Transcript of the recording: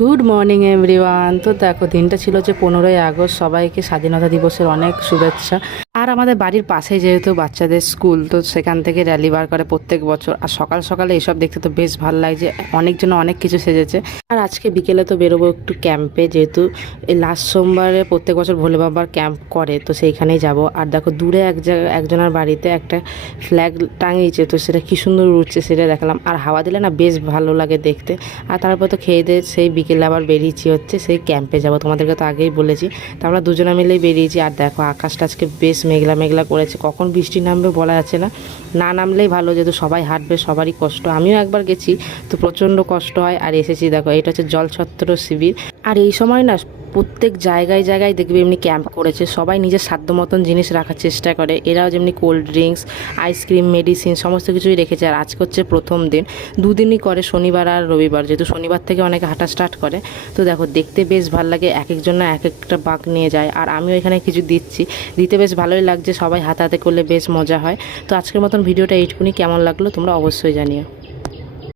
Good morning everyone. তো দেখো দিনটা ছিল যে 15ই আগস্ট, সবাইকে স্বাধীনতা দিবসের অনেক শুভেচ্ছা। আর আমাদের বাড়ির পাশে যেহেতু বাচ্চাদের স্কুল, তো সেখান থেকে র্যালি বার করে প্রত্যেক বছর। আর সকাল সকালে এসব দেখতে তো বেশ ভালো লাগছে, অনেকজন অনেক কিছু সেজেছে। আর আজকে বিকেলে তো বেরোবো একটু ক্যাম্পে, যেহেতু এই লাস্ট সোমবারে প্রত্যেক বছর ভোলে বাবার ক্যাম্প করে, তো সেইখানেই যাব। আর দেখো দূরে একজনের বাড়িতে একটা ফ্ল্যাগ টাঙিয়েছে, তো সেটা কী সুন্দর উঠছে সেটা দেখালাম। আর হাওয়া দিলে না বেশ ভালো লাগে দেখতে। আর তারপর তো খেয়ে দিয়ে সেই বিকেলে আবার বেরিয়েছি হচ্ছে সেই ক্যাম্পে যাব, তোমাদেরকে তো আগেই বলেছি। তো আমরা দুজনে মিলেই বেরিয়েছি। আর দেখো আকাশটা আজকে বেশ মেঘলা মেঘলা করেছে, কখন বৃষ্টি নামবে বলা যাচ্ছে না। না নামলেই ভালো, যেহেতু সবাই হাঁটবে, সবারই কষ্ট। আমিও একবার গেছি, তো প্রচণ্ড কষ্ট হয়। আর এসেছি দেখো, এটা হচ্ছে জলছত্র শিবির। আর এই সময় না প্রত্যেক জায়গায় জায়গায় দেখবে এমনি ক্যাম্প করেছে, সবাই নিজের সাধ্য মতন জিনিস রাখার চেষ্টা করে। এরাও যেমনি কোল্ড ড্রিঙ্কস, আইসক্রিম, মেডিসিন সমস্ত কিছুই রেখেছে। আর আজকে হচ্ছে প্রথম দিন, দুদিনই করে, শনিবার আর রবিবার, যেহেতু শনিবার থেকে অনেকে হাঁটা স্টার্ট করে। তো দেখো দেখতে বেশ ভালো লাগে, এক একজন না এক একটা বাঁক নিয়ে যায়। আর আমিও এখানে কিছু দিতে বেশ ভালোই লাগছে, সবাই হাতে হাতে করলে বেশ মজা হয়। তো আজকের মতন ভিডিওটা এইটুকুনি, কেমন লাগলো তোমরা অবশ্যই জানিও।